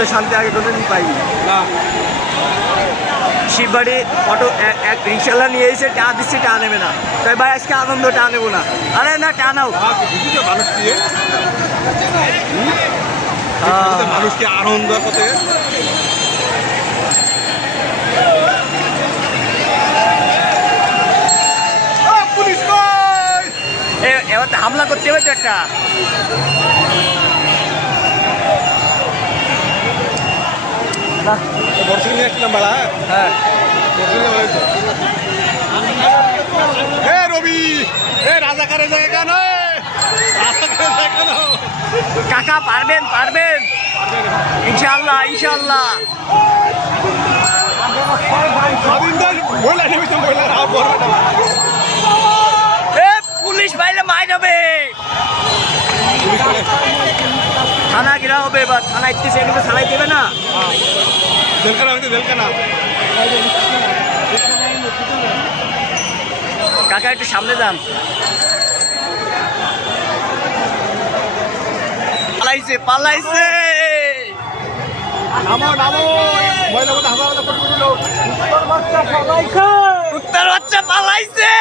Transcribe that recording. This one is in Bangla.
এত শান্তি আগে কোনোদিন পাইনি। না শিববাড়ি অটো এক রিক্সাওয়ালা নিয়ে এসে টা দিচ্ছে, টা নেবে না। তাই ভাই আজকে আনন্দ, টা নেবো না। আরে না, টা নাও। বুঝিতে মানুষ দিয়ে মানুষকে আনন্দ করতে পুলিশ এবার তো হামলা করতে হবে তো একটা। বর্ষা নিয়ে আসছিলাম বাড়া। হ্যাঁ হে রবি, এ রাজাকারের জায়গা কেন? রাজাকারের জায়গা কেন? কাকা পারবেন, পারবেন ইনশাআল্লাহ, ইনশাআল্লাহ। এ পুলিশ পাইলে মাই যাবে, থানা ঘেরা হবে। এবার থানা ইত্তেছে, এগুলো থানায় দেবে না। কাকা একটু সামনে যান। পালাইছে, পালাইছে। কুত্তার বাচ্চা পালাইছে।